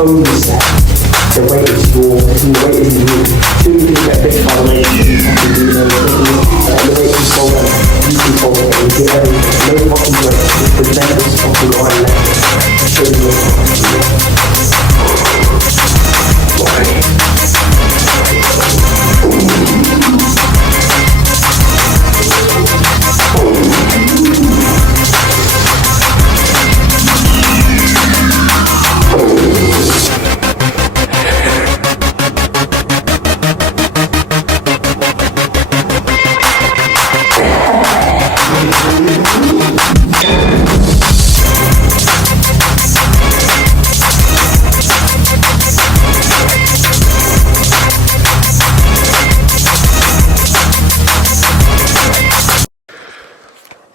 overset. The weight is yours, the weight is you. Soon you can get a bit of combination, the weight control that, you control it, and you do everything. No fucking weight, just the legs fucking right leg. Show you what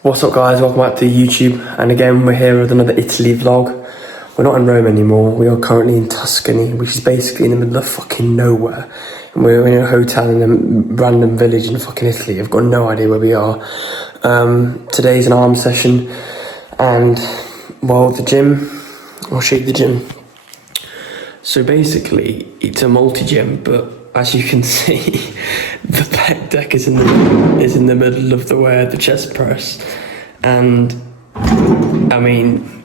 What's up guys, welcome back to YouTube, and again we're here with another Italy vlog. We're not in Rome anymore, we are currently in Tuscany, which is basically in the middle of fucking nowhere. And we're in a hotel in a random village in fucking Italy. I've got no idea where we are. Today's an arm session, and well, the gym, I'll show you the gym. So basically, it's a multi-gym, but as you can see, the pec deck is in the middle of the chest press, and I mean,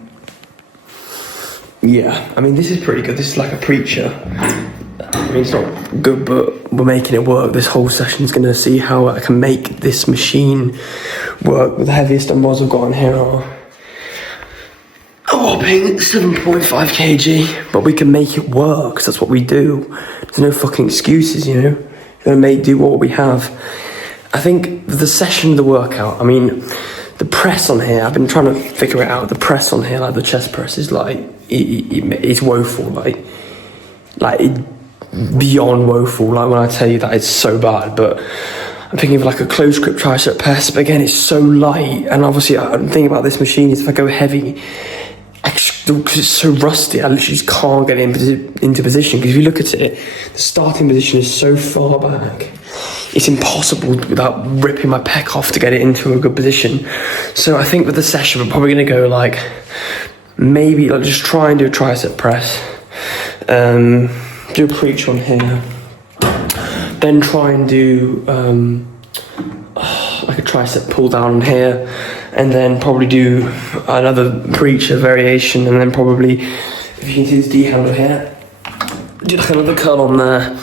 yeah, I mean this is pretty good. This is like a preacher. I mean it's not good, but we're making it work. This whole session's gonna see how I can make this machine work. The heaviest dumbbells I've got on here are a whopping 7.5 kg, but we can make it work, because that's what we do. There's no fucking excuses, you know. We're gonna do what we have. I think the session, the workout, I mean, the press on here, I've been trying to figure it out. The press on here, like the chest press, is like, it's woeful, like beyond woeful. Like when I tell you that, it's so bad. But I'm thinking of like a close grip tricep press, but again, it's so light. And obviously, I'm thinking about this machine is if I go heavy, because it's so rusty, I literally just can't get it into position. Because if you look at it, the starting position is so far back, it's impossible without ripping my pec off to get it into a good position. So I think with the session, we're probably going to go like, maybe like just try and do a tricep press, do a preach on here, then try and do like a tricep pull down on here, and then probably do another preacher variation, and then probably, if you can see this D handle here, do like another curl on there,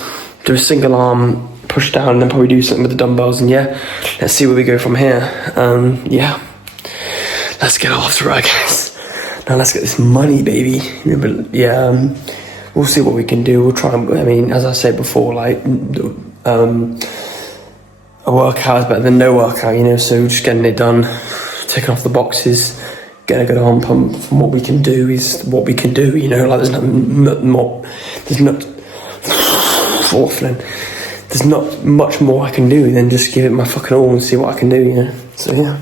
do a single arm push down, and then probably do something with the dumbbells. And yeah, let's see where we go from here. Yeah, let's get after it, I guess. Now let's get this money, baby. Yeah, we'll see what we can do. We'll try and, I mean, as I said before, like, a workout is better than no workout, you know, so just getting it done, ticking off the boxes, getting a good arm pump from what we can do is what we can do, you know, like there's not much more I can do than just give it my fucking all and see what I can do, you know, so yeah.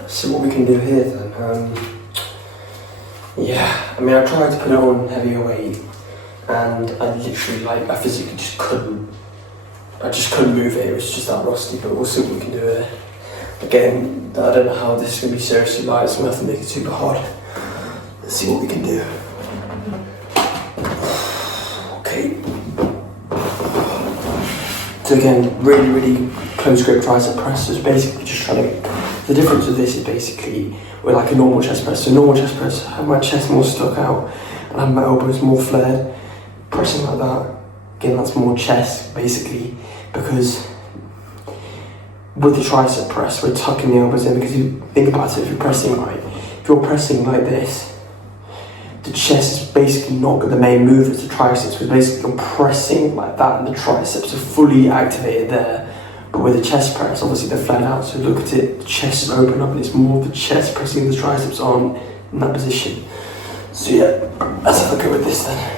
Let's see what we can do here then. Yeah, I mean I tried to put it on heavier weight, and I literally, like, I physically just couldn't move it. It was just that rusty, but we'll see what we can do with it. Again, I don't know how this is going to be seriously light, so I'm going to have to make it super hard. Let's see what we can do. Okay. So again, really close grip tricep press. So it's basically just trying to, the difference with this is basically, we're like a normal chest press. So normal chest press, I have my chest more stuck out, and I have my elbows more flared. Pressing like that, again, that's more chest basically, because with the tricep press, we're tucking the elbows in, because you think about it, if you're pressing like this, the chest is basically not the main move, it's the triceps, because basically you're pressing like that, and the triceps are fully activated there. But with the chest press, obviously they're flat out, so look at it, the chest is open up, and it's more of the chest pressing the triceps on in that position. So yeah, let's have a go with this then.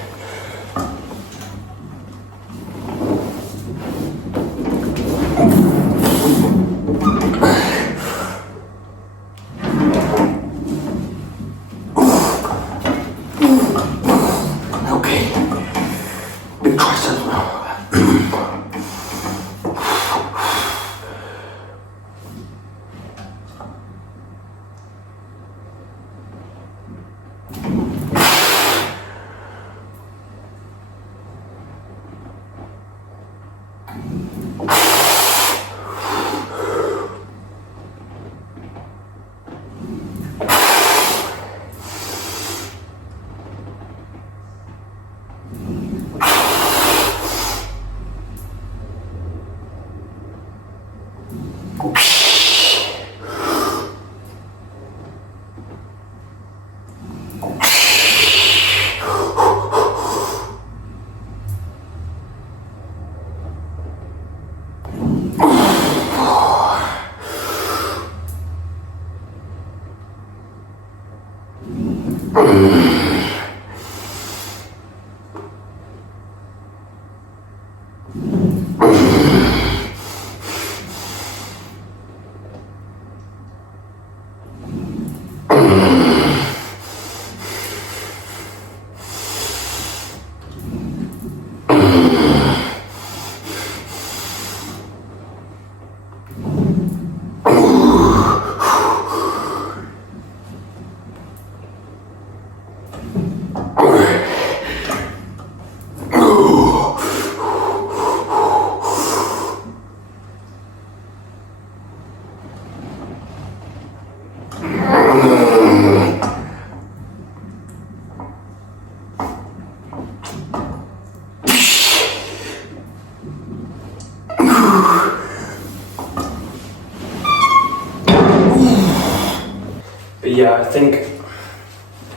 But yeah, I think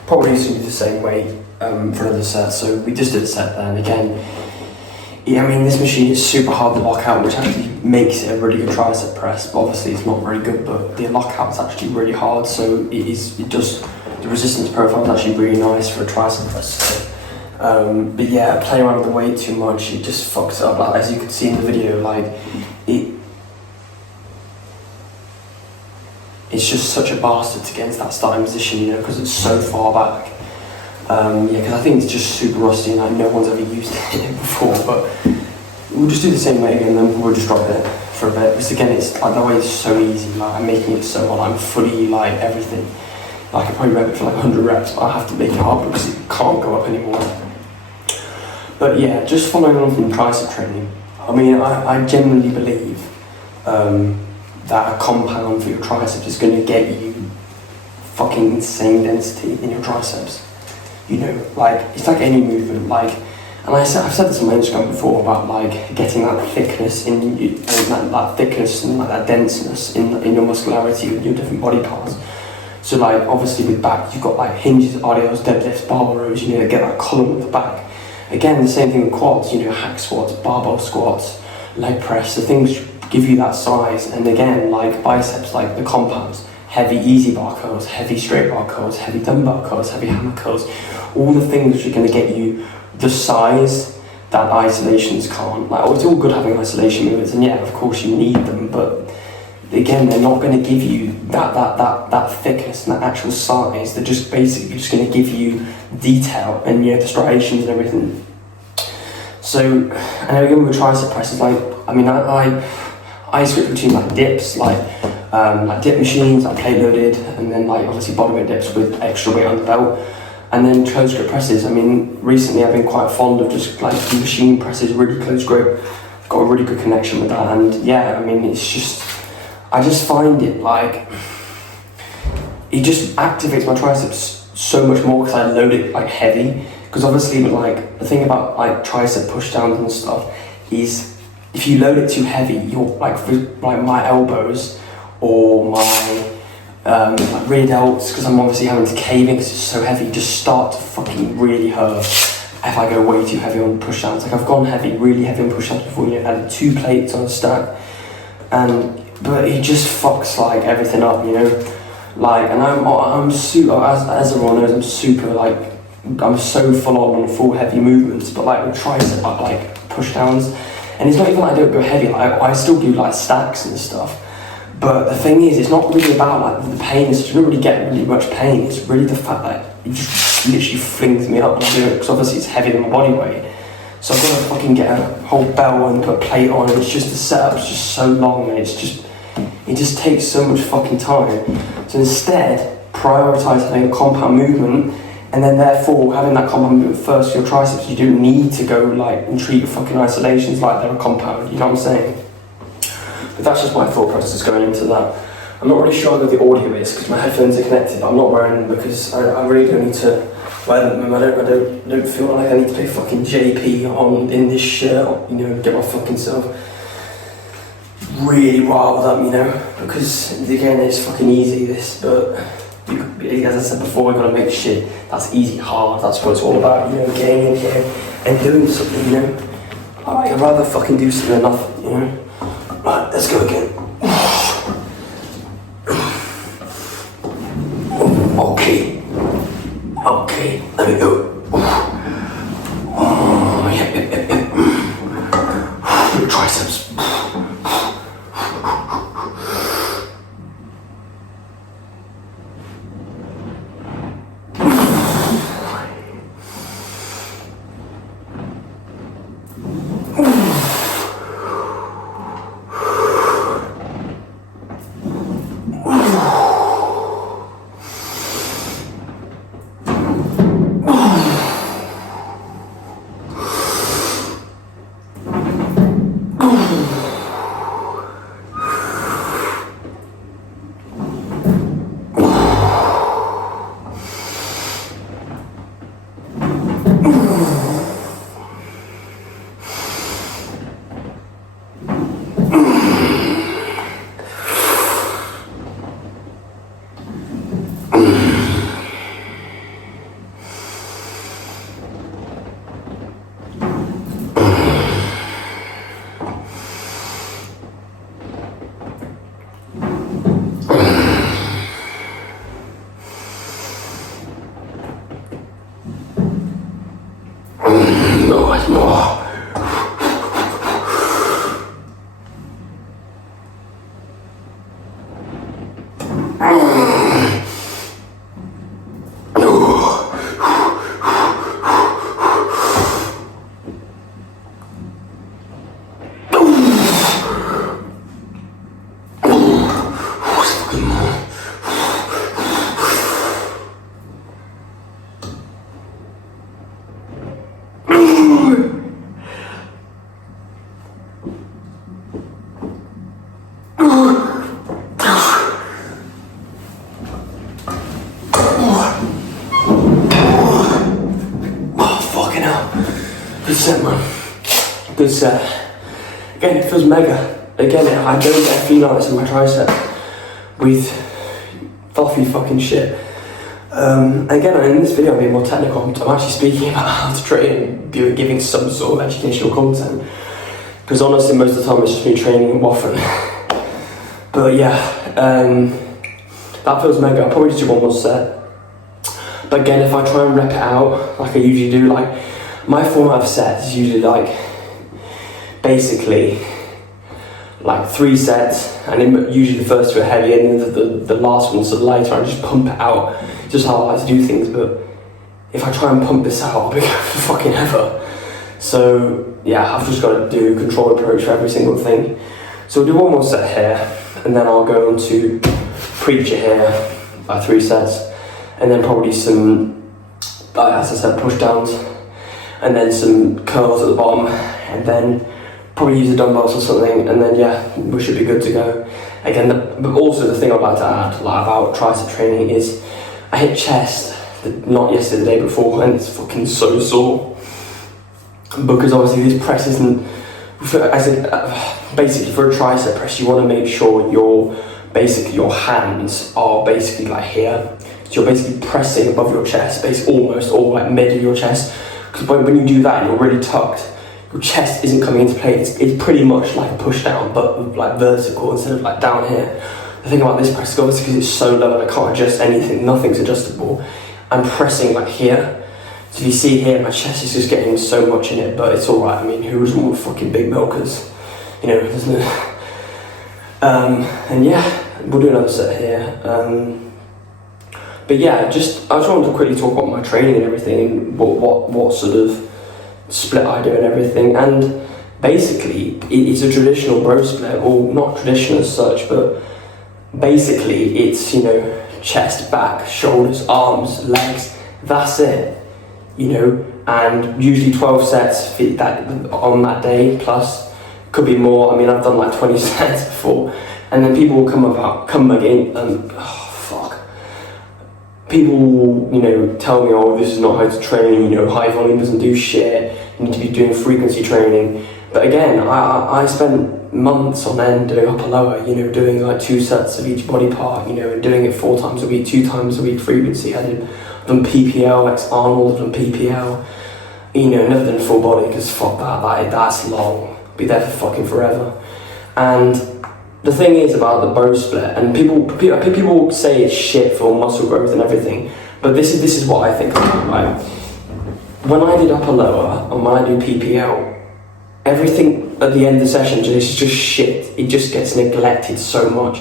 probably used to do the same weight for another set. So we just did a set there, and again, yeah, I mean, this machine is super hard to lock out, which actually makes it a really good tricep press. But obviously, it's not very good. But the lockout is actually really hard, so the resistance profile is actually really nice for a tricep press. So, but yeah, playing around with the weight too much, it just fucks it up. Like, as you can see in the video, like it's just such a bastard to get into that starting position, you know, because it's so far back. Yeah, because I think it's just super rusty and like no one's ever used it before. But we'll just do the same way again, then we'll just drop it for a bit. Because again, it's like the way is so easy. Like I'm making it so hard. I'm fully like everything. Like I could probably rep it for like 100 reps, but I have to make it hard because it can't go up anymore. But yeah, just following on from tricep training. I mean, I genuinely believe that a compound for your triceps is going to get you fucking insane density in your triceps. You know, like, it's like any movement, like, and I've said this on my Instagram before about like getting that thickness in you, and that thickness and like that denseness in your muscularity with your different body parts. So like, obviously with back, you've got like hinges, RDLs, deadlifts, barbell rows, you know, get that column at the back. Again, the same thing with quads, you know, hack squats, barbell squats, leg press, the things give you that size. And again, like biceps, like the compounds, heavy easy bar curls, heavy straight bar curls, heavy dumbbell curls, heavy hammer curls, all the things which are going to get you the size that isolations can't. Like, it's all good having isolation movements, and yeah, of course you need them, but again, they're not going to give you that thickness and that actual size. They're just basically just going to give you detail and, you know, the striations and everything. So, and again with tricep presses, like, I mean, I switch between like dips, like dip machines, like plate loaded, and then like obviously bodyweight dips with extra weight on the belt, and then close grip presses. I mean, recently I've been quite fond of just like machine presses, really close grip. I've got a really good connection with that, and yeah, I mean, it's just, I just find it like, it just activates my triceps so much more because I load it like heavy. Because obviously, like, the thing about like tricep push downs and stuff is, if you load it too heavy, you're like my elbows or my like rear delts, because I'm obviously having to cave in because it's so heavy, just start to fucking really hurt if I go way too heavy on push downs. Like I've gone heavy, really heavy on push downs before, you know, added 2 plates on a stack, but it just fucks like everything up, you know. Like, and I'm super, as everyone knows, I'm super like, I'm so full on full heavy movements, but like with tricep, like push downs, and it's not even like I don't go heavy, like I still do like stacks and stuff. But the thing is, it's not really about like the pain, you don't really get really much pain, it's really the fact that it just literally flings me up when I do it, because obviously it's heavier than my body weight. So I've got to fucking get a whole bell and put a plate on, and it's just, the setup's just so long, and it just takes so much fucking time. So instead, prioritise having a compound movement, and then therefore having that compound movement first for your triceps. You don't need to go like and treat your fucking isolations like they're a compound, you know what I'm saying? But that's just my thought process going into that. I'm not really sure how the audio is because my headphones are connected, but I'm not wearing them because I really don't need to wear them. I don't feel like I need to play fucking JP on in this shirt, you know, get my fucking self really riled up, you know, because again, it's fucking easy this, but as I said before, we've got to make shit that's easy hard. That's what it's all about, you know, getting in here and doing something, you know. I'd rather fucking do something than nothing, you know. Right, let's go again. Okay. Okay, let me go. Oh, yeah. Your triceps. Good set, man. Good set. Again, it feels mega. Again, I don't get a feeling like this in my triceps with fluffy fucking shit. Again, in this video I'm being more technical. I'm actually speaking about how to train, giving some sort of educational content. Because honestly, most of the time it's just me training and waffling. But yeah, that feels mega. I'll probably just do one more set. But again, if I try and rep it out, like I usually do, like, my format of sets is usually like, basically, like 3 sets, and then usually the first 2 are heavy, and then the last one's lighter, and I just pump it out, just how I like to do things. But if I try and pump this out, I'll be going for fucking ever. So yeah, I've just got to do a controlled approach for every single thing. So we'll do one more set here, and then I'll go on to preacher here, by 3 sets, and then probably some, as I said, push downs, and then some curls at the bottom, and then probably use the dumbbells or something, and then yeah, we should be good to go. Again, but also the thing I'd like to add, like, about tricep training is, I hit chest, not yesterday, the day before, and it's fucking so sore. Because obviously this press isn't, basically for a tricep press, you want to make sure your hands are basically like here. So you're basically pressing above your chest, basically almost, or like mid of your chest. Because when you do that, you're really tucked. Your chest isn't coming into play. It's pretty much like a push down, but like vertical instead of like down here. The thing about this press is obviously because it's so low and I can't adjust anything, nothing's adjustable. I'm pressing like here. So you see here, my chest is just getting so much in it, but it's alright. I mean, who doesn't want fucking big milkers? You know, doesn't it? And yeah, we'll do another set here. But yeah, I just wanted to quickly talk about my training and everything, and what sort of split I do and everything. And basically, it's a traditional bro split, or not traditional as such, but basically it's, you know, chest, back, shoulders, arms, legs, that's it. You know, and usually 12 sets fit that on that day, plus could be more. I mean, I've done like 20 sets before, and then people will come again and people will, you know, tell me, oh, this is not how to train, you know, high volume doesn't do shit, you need to be doing frequency training. But again, I spent months on end doing upper lower, you know, doing like 2 sets of each body part, you know, and doing it 4 times a week, 2 times a week frequency. I've done PPL, ex Arnold, I've done PPL, you know, never done full body, because fuck that's long, be there for fucking forever. And the thing is about the bro split, and people say it's shit for muscle growth and everything, But this is what I think about, right? When I did upper lower and when I do PPL, everything at the end of the session is just shit. It just gets neglected so much.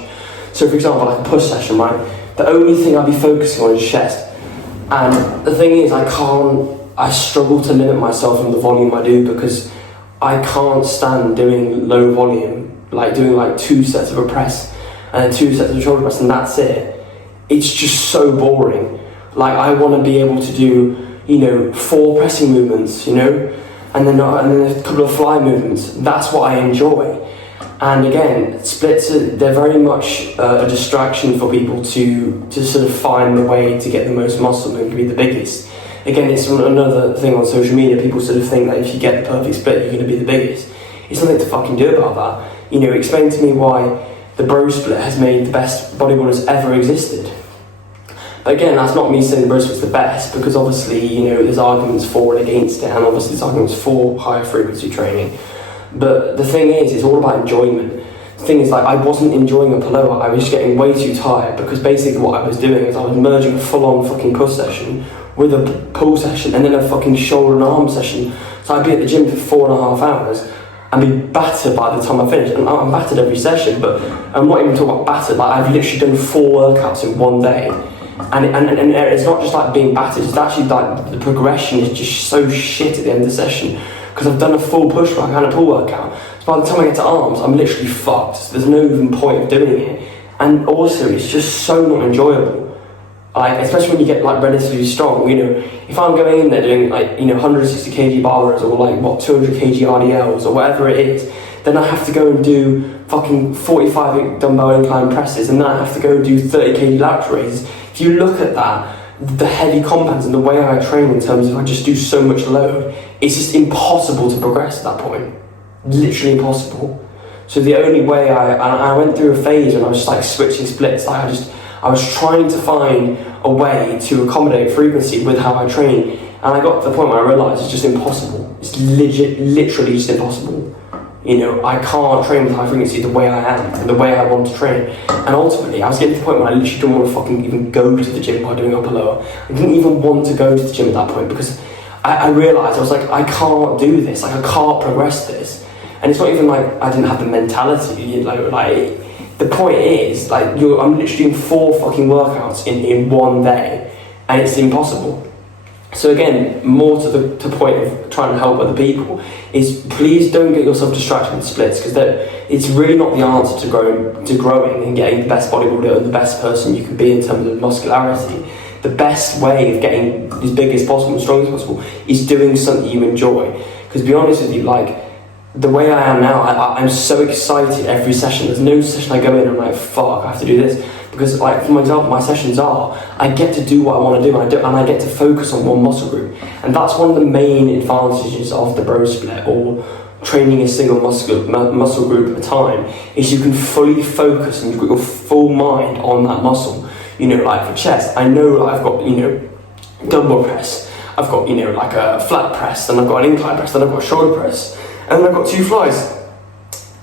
So for example, like a push session, right? The only thing I'd be focusing on is chest. And the thing is, I struggle to limit myself in the volume I do because I can't stand doing low volume, like doing like 2 sets of a press and then 2 sets of a shoulder press and that's it. It's just so boring. Like I want to be able to do, 4 pressing movements, and then a couple of fly movements. That's what I enjoy. And again, splits, they're very much a distraction for people to sort of find the way to get the most muscle and to be the biggest. Again, it's another thing on social media. People sort of think that if you get the perfect split, you're going to be the biggest. It's nothing to fucking do about that. Explain to me why the bro split has made the best bodybuilders ever existed. But again, that's not me saying the bro split's the best, because obviously, there's arguments for and against it, and obviously there's arguments for higher frequency training. But the thing is, it's all about enjoyment. The thing is, like, I wasn't enjoying upper lower, I was just getting way too tired, because basically what I was doing is I was merging a full-on fucking push session with a pull session and then a fucking shoulder and arm session. So I'd be at the gym for 4.5 hours and be battered by the time I finished. And I'm battered every session, but I'm not even talking about battered. Like, I've literally done 4 workouts in one day. And it's not just like being battered, it's actually like the progression is just so shit at the end of the session, because I've done a full push workout and a pull workout. So by the time I get to arms, I'm literally fucked. So there's no even point of doing it. And also, it's just so not enjoyable. Like, especially when you get like relatively strong, if I'm going in there doing like, 160 kg barbells or like 200 kg RDLs or whatever it is, then I have to go and do fucking 45 dumbbell incline presses, and then I have to go and do 30 kg lateral raises. If you look at that, the heavy compounds and the way I train in terms of I just do so much load, it's just impossible to progress at that point. Literally impossible. So the only way I went through a phase when I was just like switching splits. Like I was trying to find a way to accommodate frequency with how I train, and I got to the point where I realised it's just impossible. It's literally just impossible. I can't train with high frequency the way I am and the way I want to train. And ultimately, I was getting to the point where I literally didn't want to fucking even go to the gym by doing upper lower. I didn't even want to go to the gym at that point, because I realised, I was like, I can't do this. Like, I can't progress this. And it's not even like I didn't have the mentality. Like the point is, like, I'm literally doing 4 fucking workouts in one day, and it's impossible. So again, more to the point of trying to help other people, is please don't get yourself distracted with splits, because it's really not the answer to growing and getting the best bodybuilder and the best person you can be in terms of muscularity. The best way of getting as big as possible and strong as possible is doing something you enjoy. Because to be honest with you, like, the way I am now, I'm so excited every session. There's no session I go in and I'm like, fuck, I have to do this. Because, like, for example, my sessions I get to do what I want to do, and I get to focus on one muscle group. And that's one of the main advantages of the bro split, or training a single muscle group at a time, is you can fully focus and you've got your full mind on that muscle. Like for chest, I know I've got, dumbbell press, I've got, like a flat press, then I've got an incline press, then I've got a shoulder press, and then I've got 2 flies.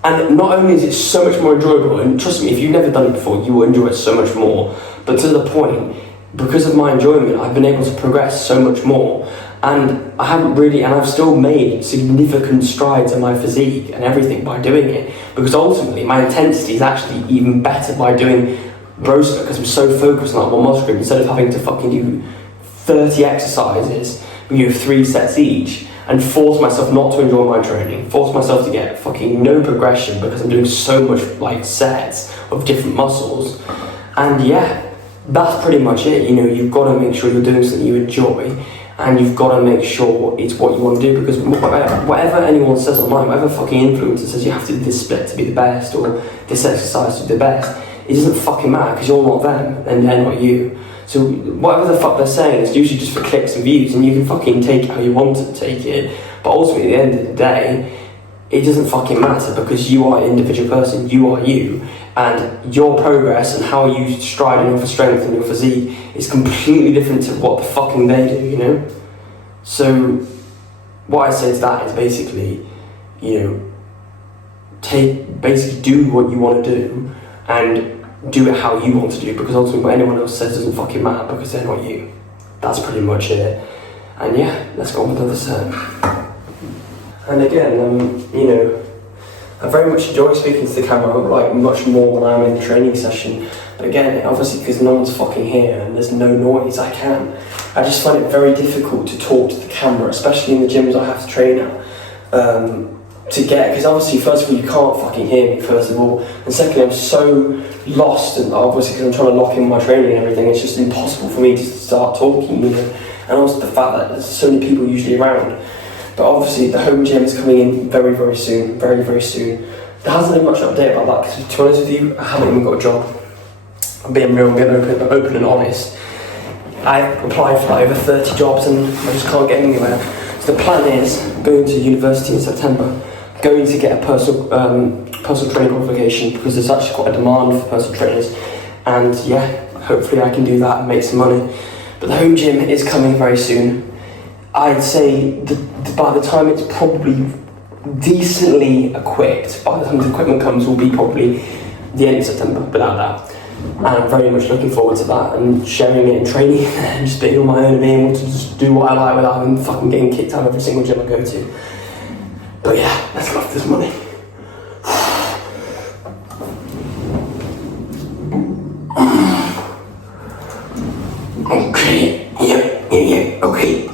And not only is it so much more enjoyable, and trust me, if you've never done it before, you will enjoy it so much more, but to the point, because of my enjoyment, I've been able to progress so much more, and I've still made significant strides in my physique and everything by doing it, because ultimately my intensity is actually even better by doing bro split, because I'm so focused on that one muscle group, instead of having to fucking do 30 exercises, 3 sets each, and force myself not to enjoy my training, force myself to get fucking no progression because I'm doing so much like sets of different muscles. And yeah, that's pretty much it. You've got to make sure you're doing something you enjoy, and you've got to make sure it's what you want to do, because whatever anyone says online, whatever fucking influencer says you have to do this split to be the best, or this exercise to be the best, it doesn't fucking matter, because you're not them and they're not you. So whatever the fuck they're saying is usually just for clicks and views, and you can fucking take it how you want to take it, but ultimately at the end of the day, it doesn't fucking matter, because you are an individual person, you are you, and your progress and how you stride in your strength and your physique is completely different to what the fucking they do, So what I say to that is basically, basically do what you want to do, and do it how you want to do, because ultimately what anyone else says doesn't fucking matter, because they're not you. that's pretty much it. And yeah, let's go on with another set. And again, you know, I very much enjoy speaking to the camera, like much more when I'm in the training session. But again, obviously because no one's fucking here and there's no noise, I just find it very difficult to talk to the camera, especially in the gyms I have to train at. Because obviously, first of all, you can't fucking hear me, first of all. And secondly, I'm so lost, and obviously because I'm trying to lock in my training and everything, it's just impossible for me to start talking, you know. And also the fact that there's so many people usually around. But obviously the home gym is coming in very, very soon, very, very soon. There hasn't been much update about that, because to be honest with you, I haven't even got a job. I'm being real, I'm being open and honest. I applied for like over 30 jobs and I just can't get anywhere. So the plan is going to university in September, going to get a personal training qualification, because there's actually quite a demand for personal trainers. And yeah, hopefully I can do that and make some money. But the home gym is coming very soon. I'd say by the time it's probably decently equipped, by the time the equipment comes, will be probably the end of September, without that. And I'm very much looking forward to that and sharing it and training and just being on my own and being able to just do what I like without having fucking getting kicked out of every single gym I go to. But yeah, let's go for this money. Okay, yeah, okay.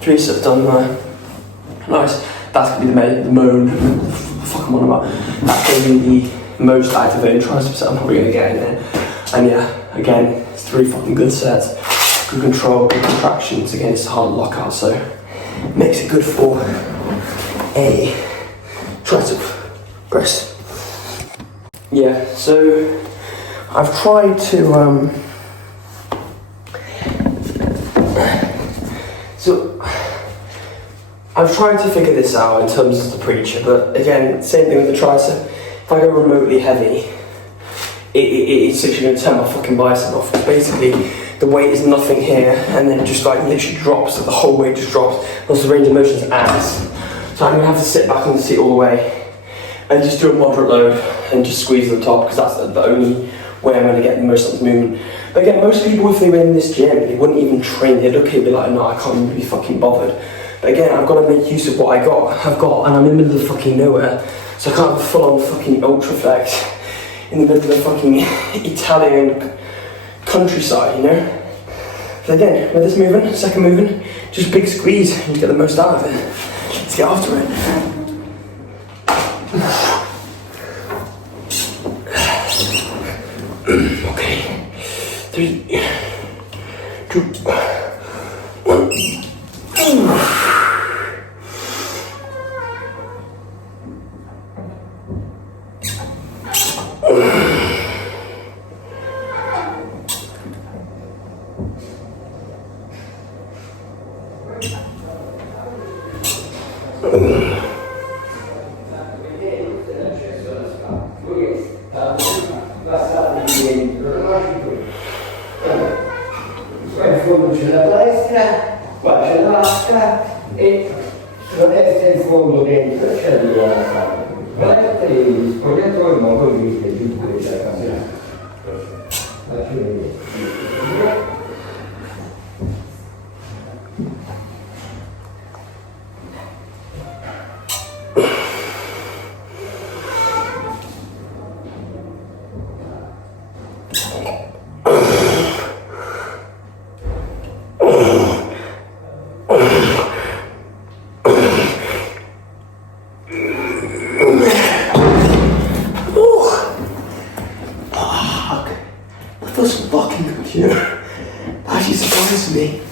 Three sets done there. Nice. That's going to be the moan. What the fuck am I on about? That's going to be the most activated tricep set I'm probably going to get in there. And yeah, again, it's 3 fucking good sets. Good control, good contractions. Again, it's a hard lockout, so makes it good for a tricep press. Yeah, so I've tried to I've tried to figure this out in terms of the preacher, but again, same thing with the tricep. If I go remotely heavy, it's literally going to turn my fucking bicep off. Basically, the weight is nothing here, and then it just like literally drops, so the whole weight just drops. Also, the range of motion is ass. So I'm going to have to sit back on the seat all the way, and just do a moderate load, and just squeeze the top, because that's the only way I'm going to get the most of the movement. But again, most people, if they were in this gym, they wouldn't even train. They'd look at it and be like, no, I can't even be fucking bothered. But again, I've got to make use of what I've got, and I'm in the middle of fucking nowhere, so I can't have full-on fucking ultra flex in the middle of the fucking Italian countryside, you know? But again, with this movement, second movement, just big squeeze and get the most out of it. Let's get after it. Okay. 3, 2, 1. C'è la palestra, qua c'è la vasca e sulla destra il fondo dentro c'è la palestra e il spogliatoio, ma poi viste giù quella camera. Faccio vedere. You know, that actually surprises me.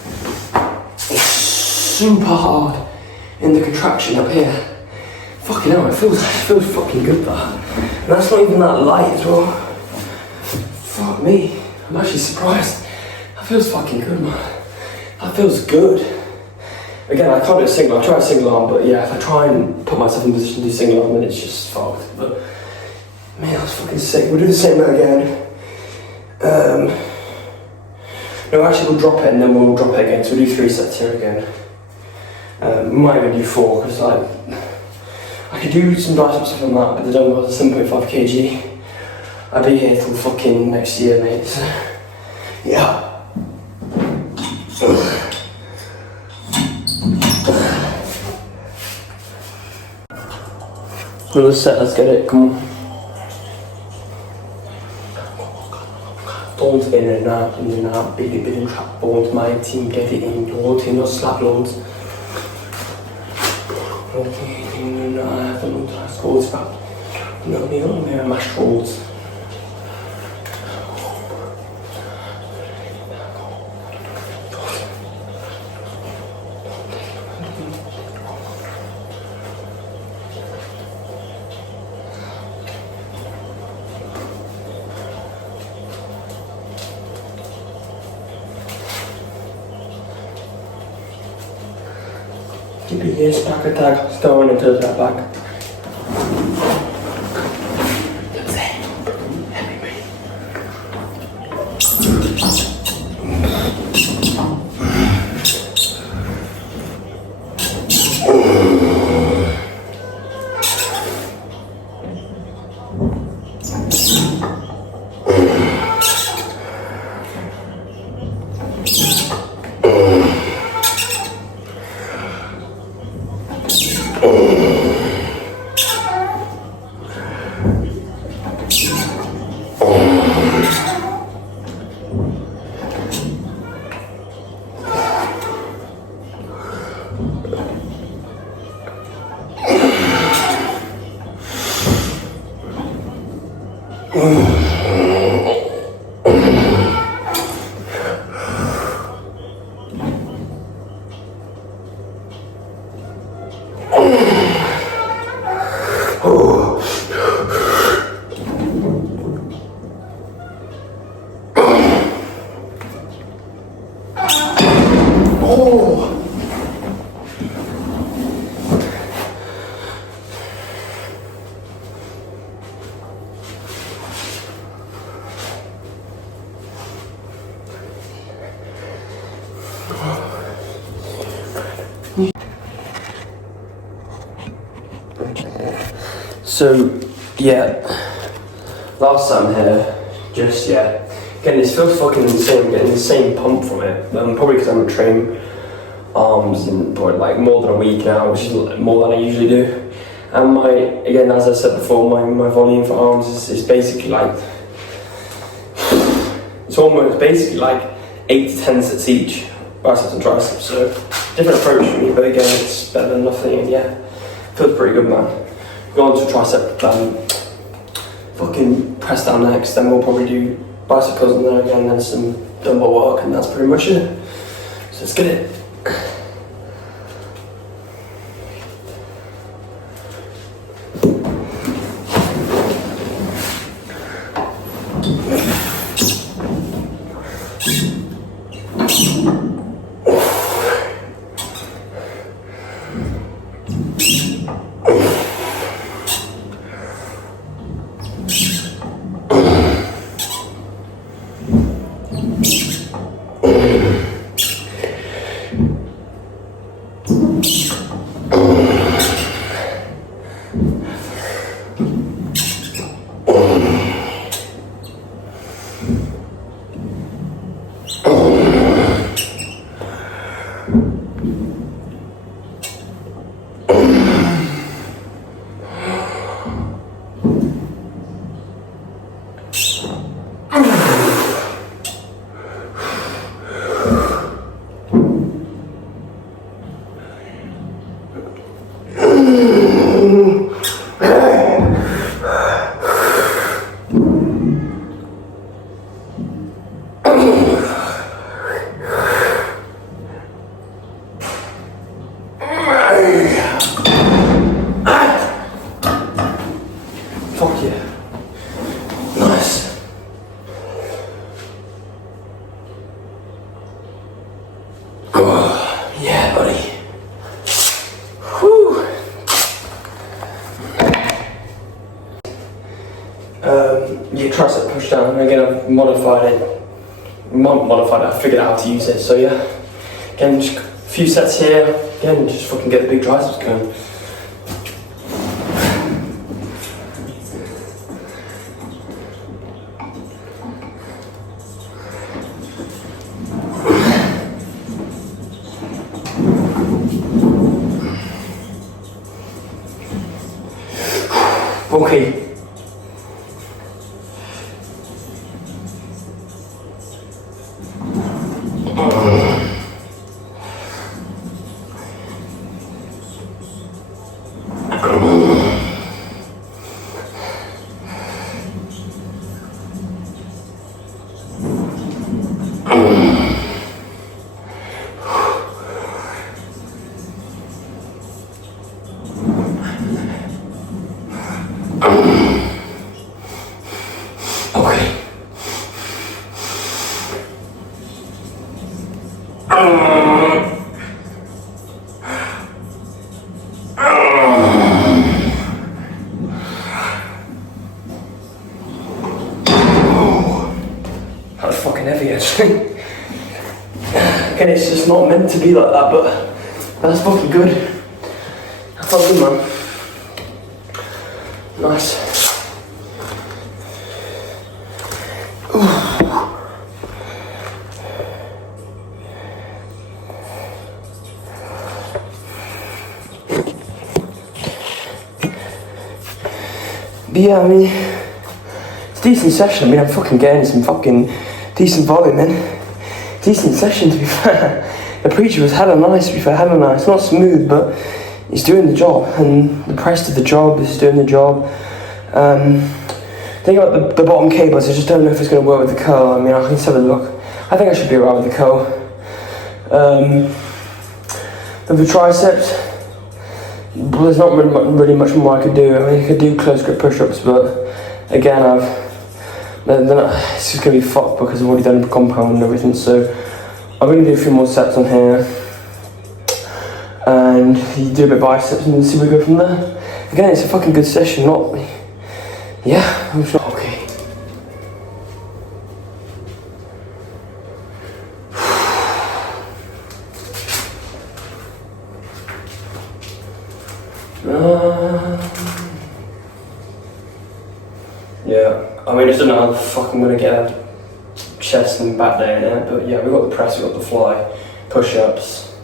It's super hard in the contraction up here. Fucking hell, it feels fucking good that. And that's not even that light as well. Fuck me, I'm actually surprised. That feels fucking good, man. That feels good. Again, I can't do a single, I try a single arm, but yeah, if I try and put myself in a position to do single arm, then it's just fucked. But man, that's fucking sick. We'll do the same bit again. No, actually we'll drop it and then we'll drop it again, so we'll do 3 sets here again. We might even do 4, because I could do some biceps stuff on that, but the dumbbell is 7.5 kg. I'll be here till fucking next year, mate, so yeah. Another set, let's get it, come on. Bones in and out, big trap bones, my team get it in, your team not slap bones. In and out, I don't know what I scored about. No, they don't wear mashed rolls. Keep your ears back attack, stone into that back. So, yeah, last time here, just, yeah. Again, this feels fucking insane, I'm getting the same pump from it, probably because I'm arms in probably like more than a week now, which is more than I usually do. And again, as I said before, my volume for arms is basically like, it's almost basically like 8 to 10 sets each, biceps and triceps. So different approach for me, but again, it's better than nothing. And yeah, feels pretty good, man. Go on to tricep, fucking press down next. Then we'll probably do bicep curls and then again, then some dumbbell work, and that's pretty much it. So let's get it. Fuck yeah. Nice. Oh, yeah, buddy. Whew. Yeah, tricep push down. Again, I've modified it. I figured out how to use it. So yeah, again, just a few sets here. Again, just fucking get the big triceps going. Okay. That was fucking heavy actually. Again, it's just not meant to be like that, but that's fucking good. That felt good, man. Nice. But yeah, I mean, it's a decent session. I mean, I'm fucking getting some fucking decent volume in. Decent session, to be fair. The preacher was hella nice, to be fair, hella nice. Not smooth, but he's doing the job. And the press did the job, he's doing the job. Think about the bottom cables, I just don't know if it's going to work with the curl. I mean, I can just have a look. I think I should be alright with the curl. The triceps, well, there's not really much more I could do. I mean, I could do close grip push-ups, but again, it's just going to be fucked because I've already done the compound and everything. So I'm going to do a few more sets on here, and you do a bit of biceps and see where we go from there. Again, it's a fucking good session, not... Yeah, I'm sure. Okay. Yeah, I mean, I don't know how the fuck I'm gonna get a chest and back day in there, but yeah, we got the press, we got the fly, push-ups,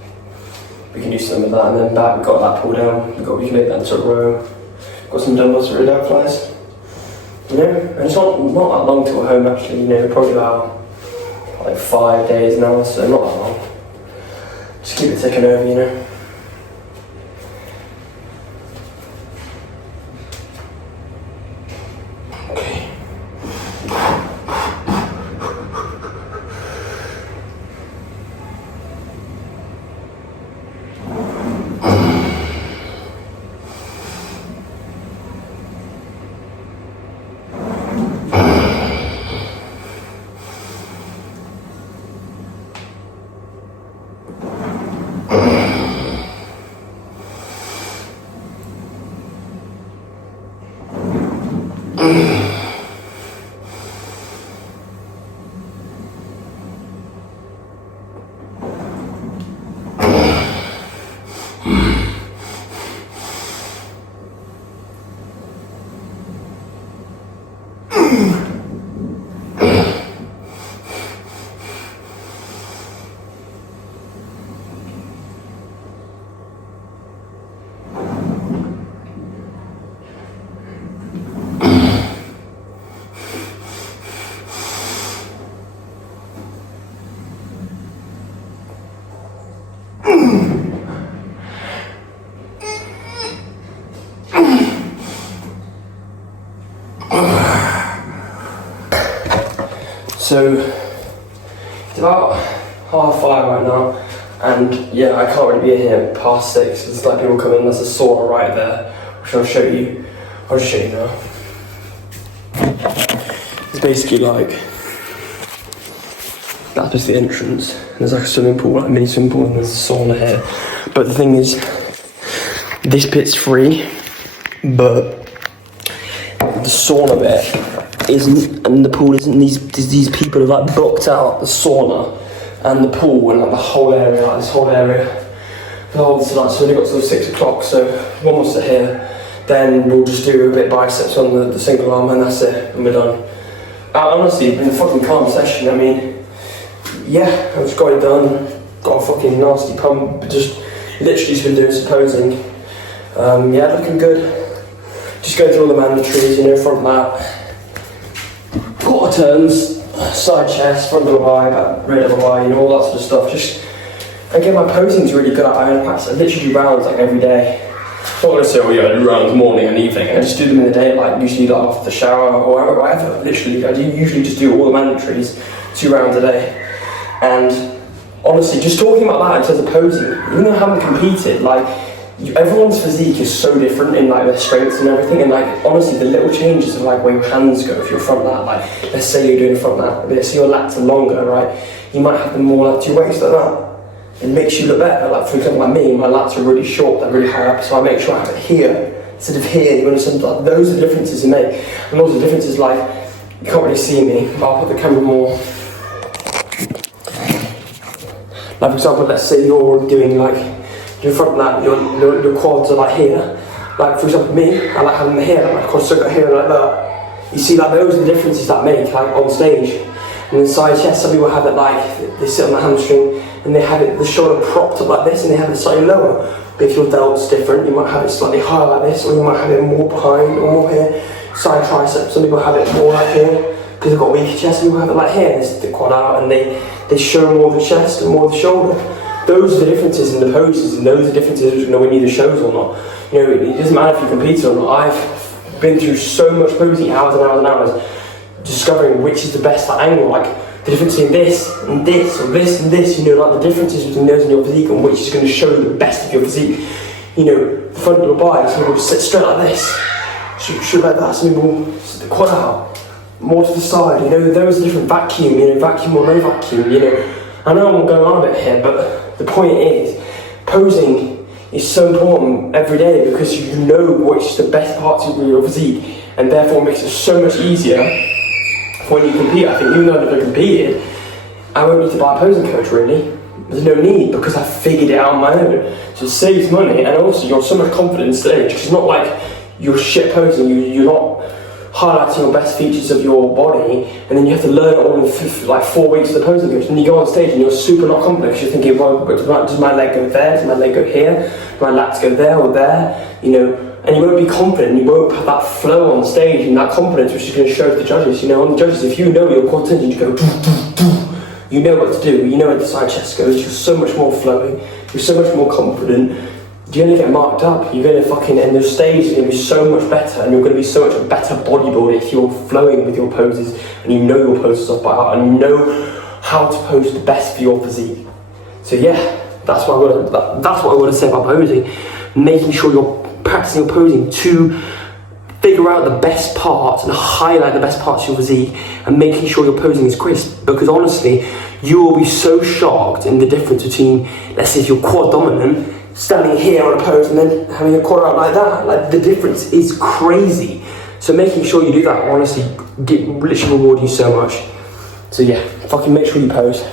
we can do some of that, and then back, we've got that pull down, we can make that into a row. Got some dumbbells for down flies. You know, and it's not that long till home actually, you know, probably about like 5 days now, so not that long. Just keep it ticking over, you know. Okay. So it's about 5:30 right now, and yeah, I can't really be here past 6 because like people come in. There's a sauna right there, which I'll show you. I'll just show you now. It's basically like that's just the entrance. And there's like a swimming pool, like a mini swimming pool, and there's a sauna here. But the thing is, this bit's free, but the sauna bit isn't, and the pool isn't. These people have like booked out the sauna and the pool and like the whole area, like this whole area. The whole tonight, so we got till 6 o'clock. So one more sit here, then we'll just do a bit of biceps on the single arm, and that's it, and we're done. Honestly, it's been a fucking calm session. I mean, yeah, I just got it done. Got a fucking nasty pump, but just literally just been doing some posing. Yeah, looking good. Just going through all the mandatories, you know, front lat, quarter turns, side chest, front double Y, rear double Y, you know, all that sort of stuff. Just, again, my posing's really good. I literally do rounds like every day. I'm not going to say, oh yeah, I do rounds morning and evening. I just do them in the day, like usually like after the shower or whatever. Literally, I usually just do all the mandatories, 2 rounds a day. And honestly, just talking about that in terms of posing, even though I haven't competed, like, everyone's physique is so different in like their strengths and everything, and like honestly the little changes of like where your hands go if you're front lat, like let's say you're doing a front lat, let's say your lats are longer, right? You might have them more like to your waist like that. It makes you look better. Like for example, like me, my lats are really short, they're really high up, so I make sure I have it here instead of here. You understand? Like, those are the differences you make, and those are the differences. Like you can't really see me, but I'll put the camera more. Like for example, let's say you're doing like your front lat, your quads are like here. Like for example, me, I like having the hair, like my quads are here like that. You see, like those are the differences that make like on stage. And then side chest, some people have it like they sit on the hamstring and they have it the shoulder propped up like this, and they have it slightly lower. But if your delt's different, you might have it slightly higher like this, or you might have it more behind or more here. Side tricep, some people have it more like here because they've got weaker chest. Some people have it like here, and they stick the quad out and they show more of the chest and more of the shoulder. Those are the differences in the poses, and those are the differences which, you know, when you do shows or not. You know, it doesn't matter if you compete or not. I've been through so much posing, hours and hours and hours, discovering which is the best angle, like the difference in this and this or this and this, you know, like the differences between those and your physique, and which is going to show you the best of your physique. You know, the front double bi, some people sit straight like this, shoot like that, some people sit the quad out, more to the side, you know, those are different vacuum, you know, vacuum or no vacuum, you know. I know I'm going on a bit here, but the point is, posing is so important every day because you know which is the best parts of your physique, and therefore makes it so much easier when you compete. I think even though I've never competed, I won't need to buy a posing coach really. There's no need because I figured it out on my own. So it saves money, and also you're so much confident on stage because it's not like you're shit posing. You're not highlighting your best features of your body, and then you have to learn it all in like 4 weeks of the posing coach, and you go on stage and you're super not confident because you're thinking, well, does my leg go there, does my leg go here, do my lats go there or there, you know, and you won't be confident, you won't have that flow on stage and that confidence which is going to show to the judges. You know, on the judges, if you know your quad tension, you go, you know what to do, you know where the side chest goes, you're so much more flowing, you're so much more confident, you're going to get marked up, you're going to fucking, and the stage is going to be so much better, and you're going to be so much a better bodybuilder if you're flowing with your poses, and you know your poses off by heart, and you know how to pose the best for your physique. So yeah, that's what I want to say about posing, making sure you're practicing your posing to figure out the best parts and highlight the best parts of your physique, and making sure your posing is crisp, because honestly, you will be so shocked in the difference between, let's say if you're quad dominant, standing here on a pose and then having a quad out like that, like the difference is crazy. So making sure you do that, honestly, literally reward you so much. So yeah, fucking make sure you pose.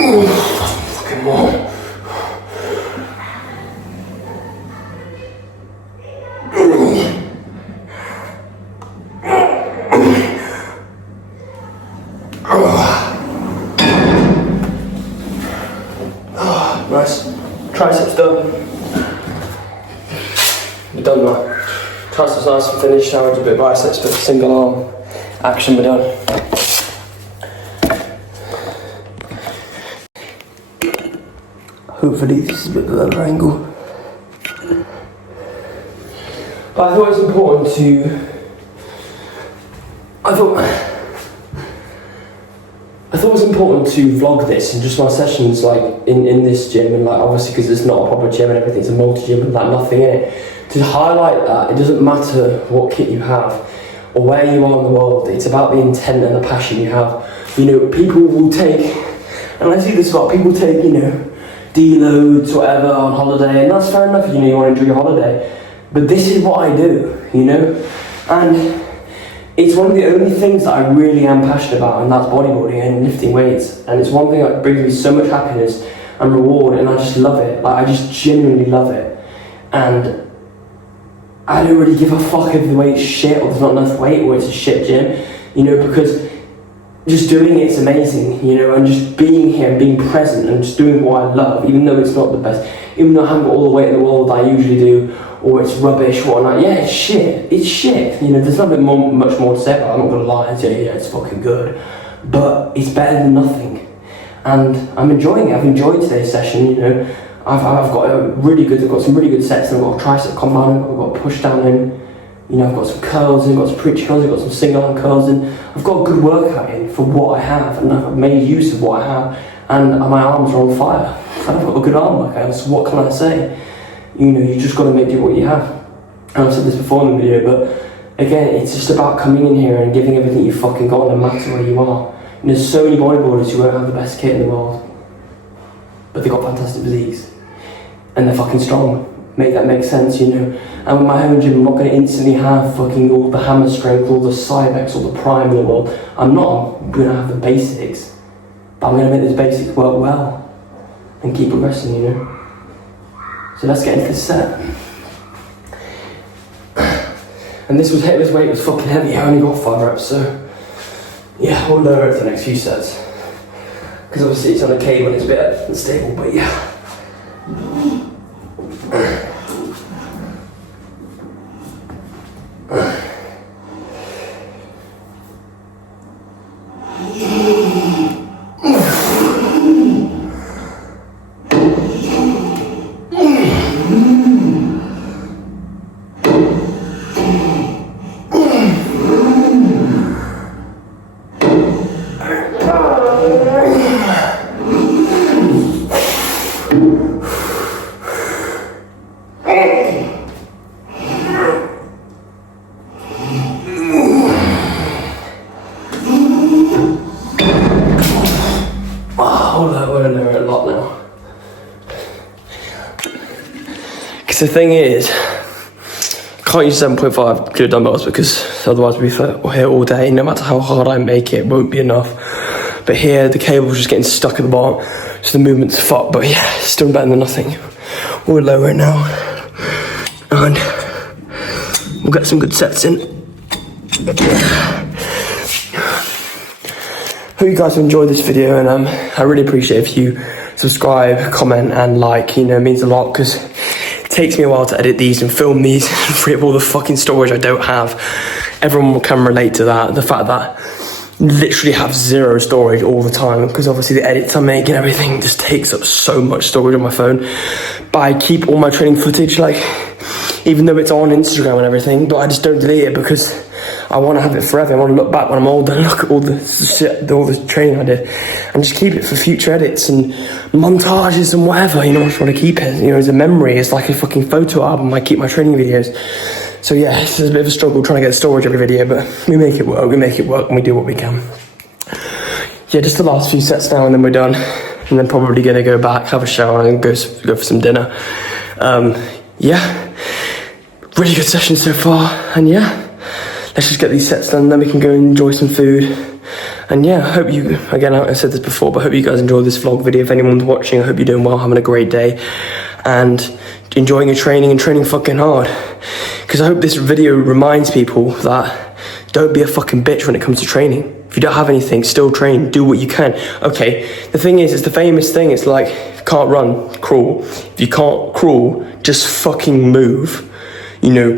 Fucking more. Nice. Triceps done. We're done now. Triceps nice and finished. Now we'll do a bit of biceps, but single arm action, we're done. Hopefully this is a bit of a better angle. But I thought it was important to... I thought it was important to vlog this and just my sessions like in this gym, and like obviously because it's not a proper gym and everything, it's a multi-gym with like nothing in it. To highlight that it doesn't matter what kit you have or where you are in the world, it's about the intent and the passion you have. You know, people will take, and I see this a lot, people take, you know, deloads, whatever, on holiday, and that's fair enough, you know, you want to enjoy your holiday. But this is what I do, you know? And it's one of the only things that I really am passionate about, and that's bodybuilding and lifting weights. And it's one thing that brings me so much happiness and reward, and I just love it. Like, I just genuinely love it. And I don't really give a fuck if the weight's shit or there's not enough weight or it's a shit gym, you know, because just doing it's amazing, you know, and just being here and being present and just doing what I love, even though it's not the best, even though I haven't got all the weight in the world that I usually do, or it's rubbish, whatnot. Yeah, it's shit, you know, there's nothing much more to say about it. I'm not gonna lie and say, yeah, it's fucking good, but it's better than nothing, and I'm enjoying it. I've enjoyed today's session, you know. I've got some really good sets, and I've got a tricep compound, I've got a push down in, you know, I've got some curls in, I've got some preacher curls, I've got some single arm curls in. I've got a good workout in for what I have, and I've made use of what I have, and my arms are on fire. I've got a good arm workout, so what can I say? You know, you just got to make do what you have. And I've said this before in the video, but again, it's just about coming in here and giving everything you fucking got, no matter where you are. And there's so many bodybuilders who won't have the best kit in the world, but they've got fantastic physiques, and they're fucking strong. Make that make sense, you know. And with my home gym, I'm not going to instantly have fucking all the hammer strength, all the Cybex, all the prime in the world. I'm not. I'm going to have the basics. But I'm going to make this basic work well and keep progressing, you know. So let's get into this set. And this weight was fucking heavy. I only got 5 reps, so yeah, we'll lower it for the next few sets. Because obviously it's on a cable and it's a bit unstable, but yeah. The thing is, I can't use 7.5 kilo dumbbells because otherwise we'll be here all day. No matter how hard I make it, it won't be enough. But here, the cable's just getting stuck at the bottom, so the movement's fucked. But yeah, still better than nothing. We'll lower it now, and we'll get some good sets in. Hope you guys enjoyed this video, and I really appreciate if you subscribe, comment, and like. You know, it means a lot because it takes me a while to edit these and film these and free up all the fucking storage I don't have. Everyone can relate to that. The fact that I literally have 0 storage all the time because obviously the edits I make and everything just takes up so much storage on my phone. But I keep all my training footage, like, even though it's on Instagram and everything, but I just don't delete it because I want to have it forever. I want to look back when I'm older and look at all the shit, all the training I did, and just keep it for future edits and montages and whatever. You know, I just want to keep it, you know, as a memory. It's like a fucking photo album. I keep my training videos. So yeah, it's a bit of a struggle trying to get storage every video, but we make it work. We make it work and we do what we can. Yeah, just the last few sets now and then we're done. And then probably going to go back, have a shower and go for some dinner. Yeah, really good session so far. And yeah, let's just get these sets done, then we can go and enjoy some food. And yeah, I hope you, again, I said this before, but I hope you guys enjoyed this vlog video. If anyone's watching, I hope you're doing well, having a great day, and enjoying your training and training fucking hard. Because I hope this video reminds people that don't be a fucking bitch when it comes to training. If you don't have anything, still train, do what you can. Okay, the thing is, it's the famous thing, it's like, if you can't run, crawl. If you can't crawl, just fucking move. You know,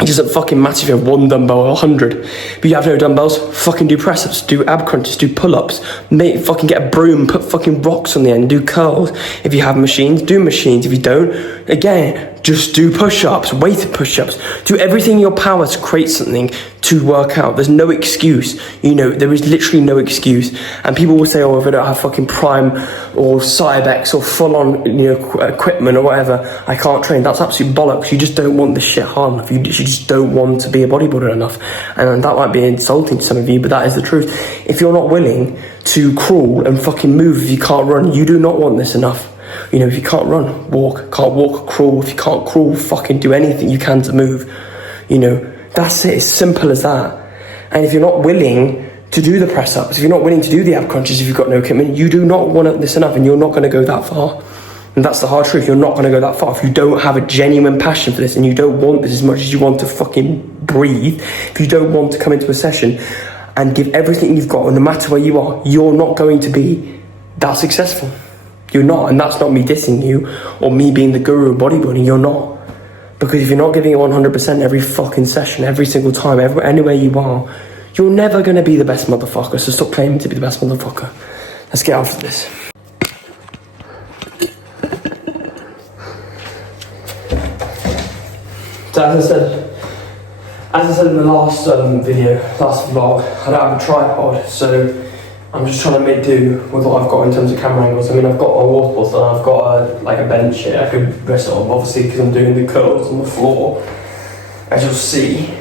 it doesn't fucking matter if you have 1 dumbbell or 100. But you have no dumbbells, fucking do press-ups, do ab crunches, do pull-ups, fucking get a broom, put fucking rocks on the end, do curls. If you have machines, do machines. If you don't, again, just do push-ups, weighted push-ups. Do everything in your power to create something to work out. There's no excuse. You know, there is literally no excuse. And people will say, oh, if I don't have fucking Prime or Cybex or full-on, you know, equipment or whatever, I can't train. That's absolute bollocks. You just don't want this shit hard enough. You just don't want to be a bodybuilder enough. And that might be insulting to some of you, but that is the truth. If you're not willing to crawl and fucking move if you can't run, you do not want this enough. You know, if you can't run, walk. Can't walk, crawl. If you can't crawl, fucking do anything you can to move. You know, that's it. It's simple as that. And if you're not willing to do the press-ups, if you're not willing to do the ab crunches, if you've got no equipment, you do not want this enough, and you're not going to go that far. And that's the hard truth. You're not going to go that far if you don't have a genuine passion for this, and you don't want this as much as you want to fucking breathe. If you don't want to come into a session and give everything you've got, and no matter where you are, you're not going to be that successful. You're not, and that's not me dissing you or me being the guru of bodybuilding. You're not. Because if you're not giving it 100% every fucking session, every single time, anywhere you are, you're never going to be the best motherfucker. So stop claiming to be the best motherfucker. Let's get after this. So as I said in the last last vlog, I don't have a tripod, so I'm just trying to make do with what I've got in terms of camera angles. I mean, I've got a waterfall and I've got a bench here. I could rest it on, obviously, because I'm doing the curls on the floor. As you'll see, it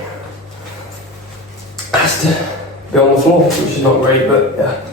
has to be on the floor, which is not great, but yeah.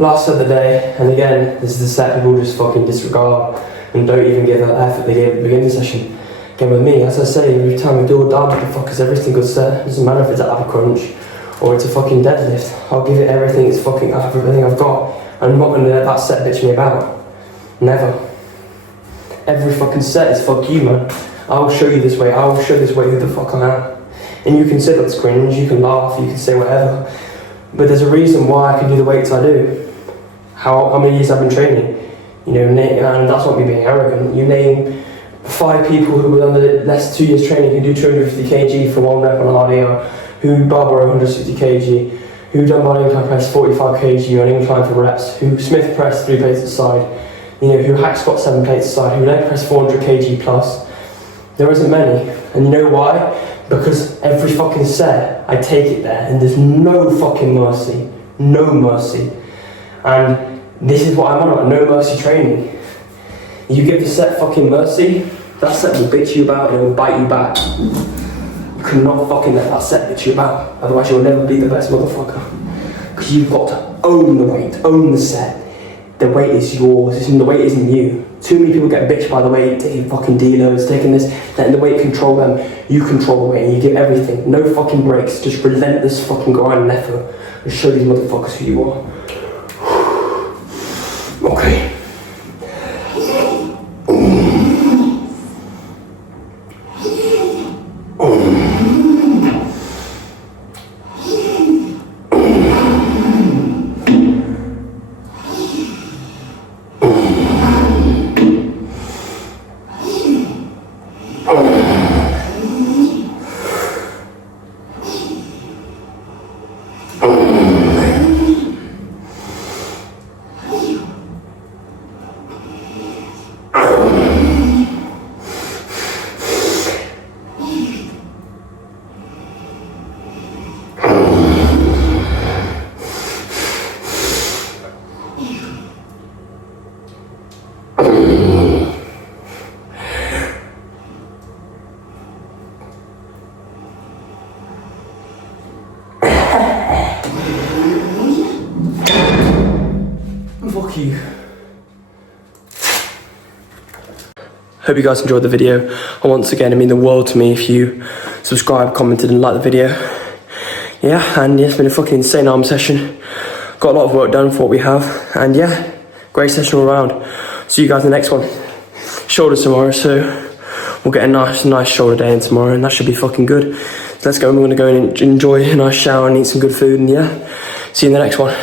Last of the day, and again, this is the set people just fucking disregard and don't even give an effort they gave at the beginning of the session. Again with me, as I say, every time we do a dive, the fuck is every single set. It doesn't matter if it's an ab crunch or it's a fucking deadlift. I'll give it everything, it's fucking everything I've got. I'm not gonna let that set bitch me about. Never. Every fucking set is fuck you, man. I will show you this way, I will show this way who the fuck I am. And you can sit that's cringe, you can laugh, you can say whatever. But there's a reason why I can do the weights I do. How many years I've been training, you know, and that's not me being arrogant. You name 5 people who were under less 2 years training who do 250 kg for 1 rep on RDO, who barbell 160 kg, who done body incline press 45 kg on incline for reps, who Smith press 3 plates aside, you know, who hack squat 7 plates aside, who leg press 400 kg plus. There isn't many, and you know why? Because every fucking set I take it there, and there's no fucking mercy, no mercy. And this is what I'm on about, no mercy training. You give the set fucking mercy, that set will bitch you about and it will bite you back. You cannot fucking let that set bitch you about, otherwise you'll never be the best motherfucker. Because you've got to own the weight, own the set. The weight is yours, the weight isn't you. Too many people get bitched by the weight, taking fucking deloads, taking this, letting the weight control them. You control the weight and you give everything, no fucking breaks, just relentless fucking grind and effort. And show these motherfuckers who you are. Okay. Fuck you. Hope you guys enjoyed the video. And once again, it means the world to me if you subscribe, commented and liked the video. Yeah, and it's been a fucking insane arm session. Got a lot of work done for what we have. And yeah, great session all around. See you guys in the next one. Shoulders tomorrow, so we'll get a nice shoulder day in tomorrow and that should be fucking good. So let's go, we're gonna go and enjoy a nice shower and eat some good food and yeah, see you in the next one.